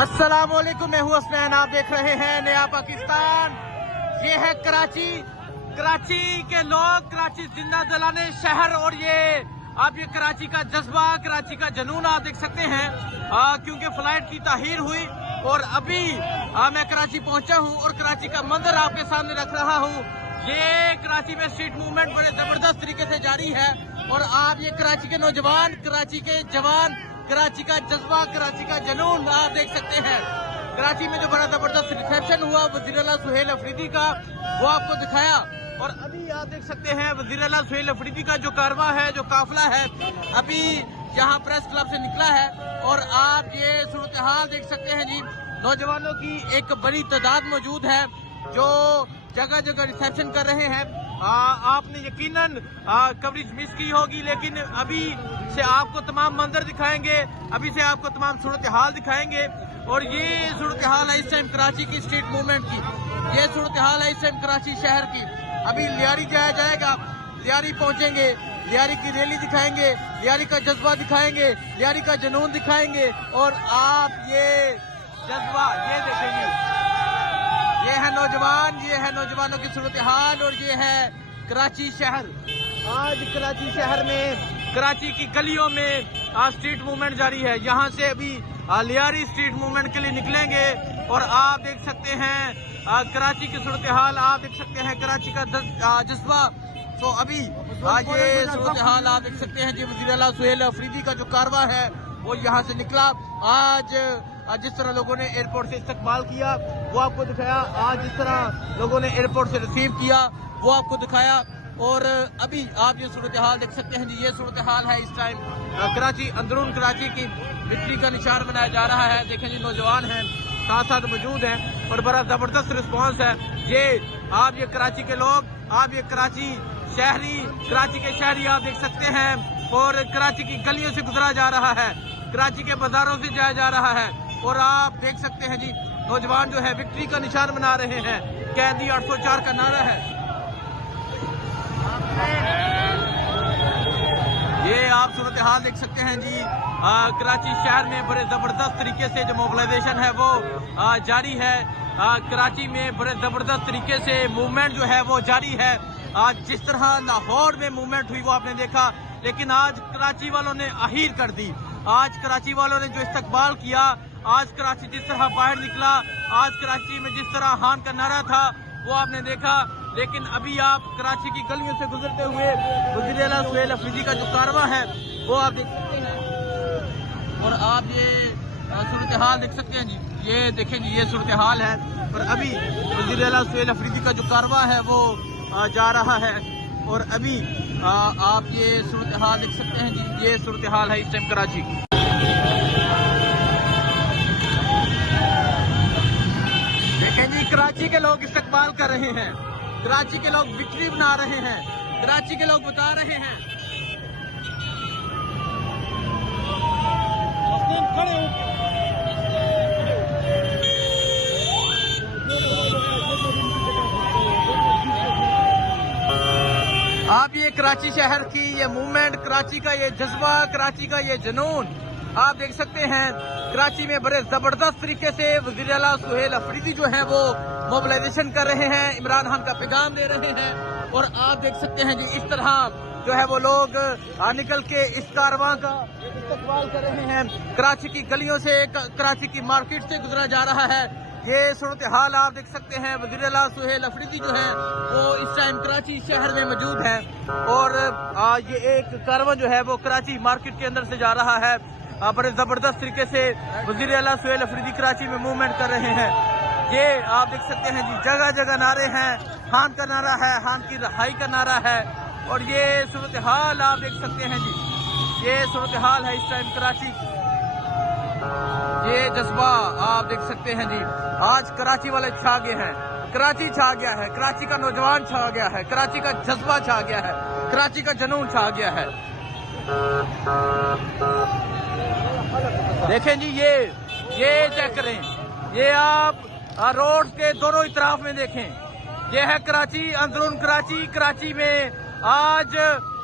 अस्सलाम वालेकुम, मैं हूँ हसनैन, आप देख रहे हैं नया पाकिस्तान। ये है कराची। कराची के लोग, कराची जिंदा दिलाने शहर, और ये आप ये कराची का जज्बा, कराची का जुनून आप देख सकते हैं। क्योंकि फ्लाइट की ताहीर हुई और अभी मैं कराची पहुंचा हूं और कराची का मंजर आपके सामने रख रहा हूं। ये कराची में स्ट्रीट मूवमेंट बड़े जबरदस्त तरीके से जारी है और आप ये कराची के नौजवान, कराची के जवान, कराची का जज्बा, कराची का जुनून आप देख सकते हैं। कराची में जो बड़ा जबरदस्त रिसेप्शन हुआ वज़ीर आला सुहेल अफरीदी का, वो आपको दिखाया। और अभी आप देख सकते हैं वज़ीर आला सुहेल अफरीदी का जो कारवां है, जो काफिला है, अभी यहाँ प्रेस क्लब से निकला है। और आप ये सूरत हाल देख सकते हैं जी, नौजवानों की एक बड़ी तादाद मौजूद है जो जगह जगह रिसेप्शन कर रहे हैं। आपने यकीनन कवरेज मिस की होगी, लेकिन अभी से आपको तमाम मंजर दिखाएंगे, अभी से आपको तमाम सूरत हाल दिखाएंगे। और ये सूरत हाल है इस टाइम कराची की स्ट्रीट मूवमेंट की, ये सूरत हाल है इस टाइम कराची शहर की। अभी लियारी जाया जाएगा, लियारी पहुंचेंगे, लियारी की रैली दिखाएंगे, लियारी का जज्बा दिखाएंगे, लियारी का जुनून दिखाएंगे। और आप ये जज्बा ये देखेंगे, ये है नौजवान, ये है नौजवानों की सूरत हाल। और ये है कराची शहर। आज कराची शहर में, कराची की गलियों में स्ट्रीट मूवमेंट जारी है। यहाँ से अभी लियारी स्ट्रीट मूवमेंट के लिए निकलेंगे। और आप देख सकते हैं कराची की सूरत हाल, आप देख सकते हैं कराची का जज्बा। तो अभी आज ये सूरत हाल आप देख सकते हैं जी, वज़ीर आला सुहेल अफरीदी का जो कारवां है वो यहाँ से निकला। आज जिस तरह लोगों ने एयरपोर्ट से इस्तकबाल किया वो आपको दिखाया, आज जिस तरह लोगों ने एयरपोर्ट से रिसीव किया वो आपको दिखाया। और अभी आप ये सूरत हाल देख सकते हैं जी, ये सूरत हाल है इस टाइम कराची, अंदरून कराची की विक्ट्री का निशान बनाया जा रहा है। देखें जी, नौजवान हैं साथ साथ मौजूद हैं और बड़ा जबरदस्त रिस्पॉन्स है। ये आप ये कराची के लोग, आप ये कराची शहरी, कराची के शहरी आप देख सकते हैं। और कराची की गलियों से गुजरा जा रहा है, कराची के बाजारों से जाया जा रहा है। और आप देख सकते हैं जी, नौजवान जो है विक्ट्री का निशान बना रहे हैं, कैदी 804 का नारा है। ये आप सूरत हाल देख सकते हैं जी, कराची शहर में बड़े जबरदस्त तरीके से जो मोबिलाइजेशन है वो जारी है। कराची में बड़े जबरदस्त तरीके से मूवमेंट जो है वो जारी है। आज जिस तरह लाहौर में मूवमेंट हुई वो आपने देखा, लेकिन आज कराची वालों ने अहीर कर दी। आज कराची वालों ने जो इस्तकबाल किया, आज कराची जिस तरह बाहर निकला, आज कराची में जिस तरह हान का नारा था वो आपने देखा। लेकिन अभी आप कराची की गलियों से गुजरते हुए वज़ीर आला सुहेल अफरीदी का जो कारवां है वो आप देख सकते हैं। और आप ये सूरत हाल देख सकते हैं जी, ये देखें जी, ये सूरत हाल है। और अभी वज़ीर आला सुहेल अफरीदी का जो कारवां है वो जा रहा है। और अभी आप ये सूरत हाल देख सकते हैं जी, ये सूरत हाल है इस टाइम कराची की। देखें जी, कराची के लोग इस्तकबाल कर रहे हैं, कराची के लोग विक्ट्री बना रहे हैं, कराची के लोग बता रहे हैं। आप ये कराची शहर की ये मूवमेंट, कराची का ये जज्बा, कराची का ये जुनून आप देख सकते हैं। कराची में बड़े जबरदस्त तरीके से वज़ीर आला सुहेल अफरीदी जो है वो मोबिलाइजेशन कर रहे हैं, इमरान खान का पैगाम दे रहे हैं। और आप देख सकते हैं जी, इस तरह जो है वो लोग निकल के इस कारवां का इस्तकबाल कर रहे हैं। कराची की गलियों से, कराची की मार्केट से गुजरा जा रहा है। ये सूरत हाल आप देख सकते हैं। वज़ीर आला सुहेल अफरीदी जो है वो इस टाइम कराची शहर में मौजूद है। और ये एक कारवां जो है वो कराची मार्केट के अंदर से जा रहा है। बड़े जबरदस्त तरीके से वज़ीर आला सुहेल अफरीदी कराची में मूवमेंट कर रहे हैं। ये आप देख सकते हैं जी, जगह जगह नारे हैं, खान का नारा है, खान की रहाई का नारा है। और ये सूरत हाल आप देख सकते हैं जी, ये सूरत हाल है इस टाइम कराची की। ये जज्बा आप देख सकते हैं जी, आज कराची वाले छा गए हैं, कराची छा गया है, कराची का नौजवान छा गया है, कराची का जज्बा छा गया है, कराची का जुनून छा गया है। देखें जी, ये चेक करें, ये आप रोड के दोनों इतराफ में देखें, ये है कराची, अंदरून कराची। कराची में आज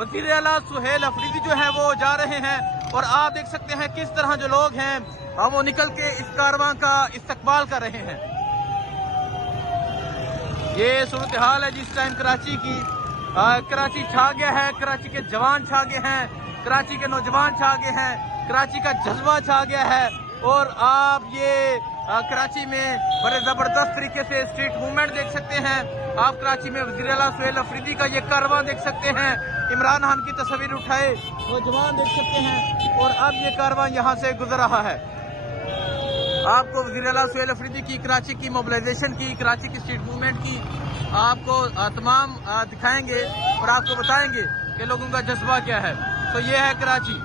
वज़ीर आला सुहेल अफरीदी जो है वो जा रहे हैं। और आप देख सकते हैं किस तरह जो लोग हैं हम वो निकल के इस कारवां का इस्तकबाल कर रहे हैं। ये सूरत हाल है जिस टाइम कराची की। कराची छा गया है, कराची के जवान छा गए हैं, कराची के नौजवान छा गए हैं, कराची का जज्बा छा गया है। और आप ये कराची में बड़े जबरदस्त तरीके से स्ट्रीट मूवमेंट देख सकते हैं। आप कराची में वज़ीर आला सुहेल अफरीदी का ये कारवां देख सकते हैं। इमरान खान की तस्वीर उठाए नौजवान देख सकते हैं। और अब ये कारवां यहाँ से गुजर रहा है। आपको वज़ीर आला सुहेल अफरीदी की कराची की मोबिलाइजेशन की, कराची की स्ट्रीट मूवमेंट की आपको तमाम दिखाएंगे और आपको बताएंगे कि लोगों का जज्बा क्या है। तो ये है कराची।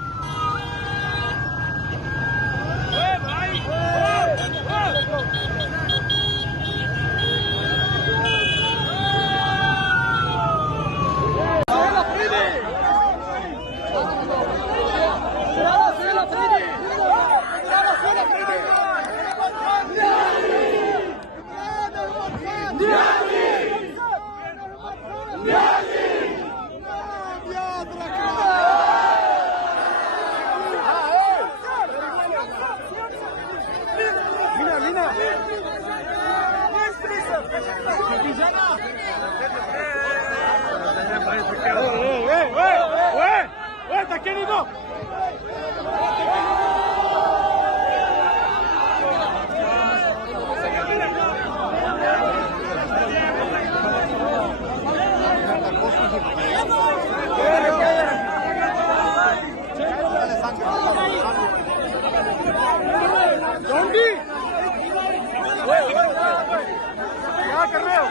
क्या कर रहे हो?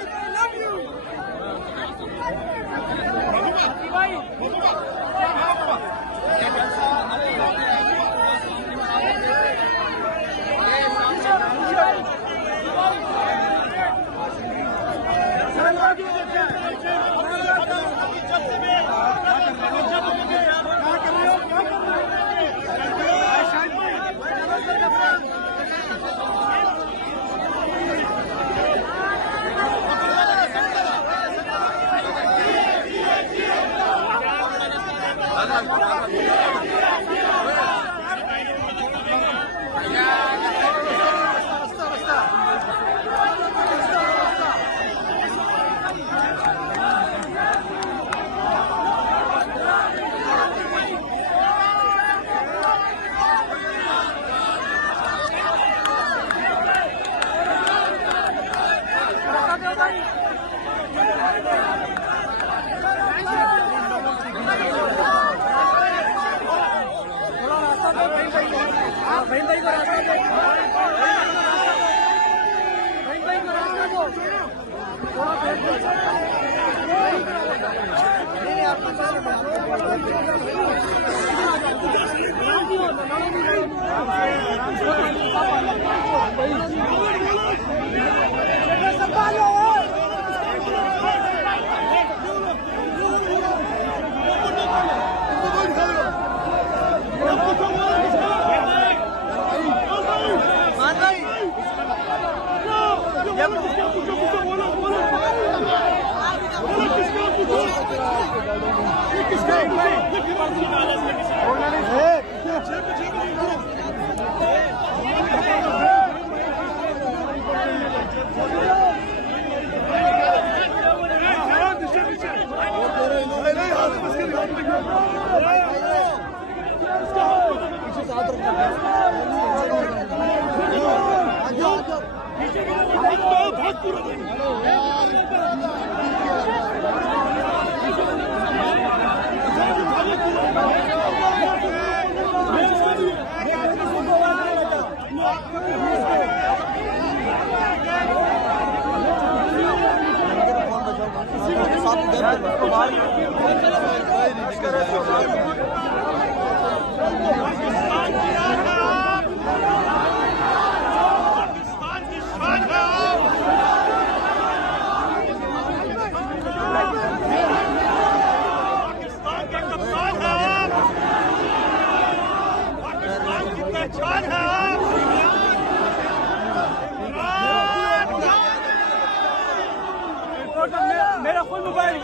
मेरा फुल मोबाइल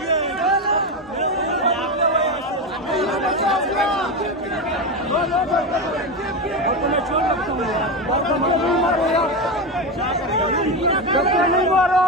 धक्के नहीं मारो।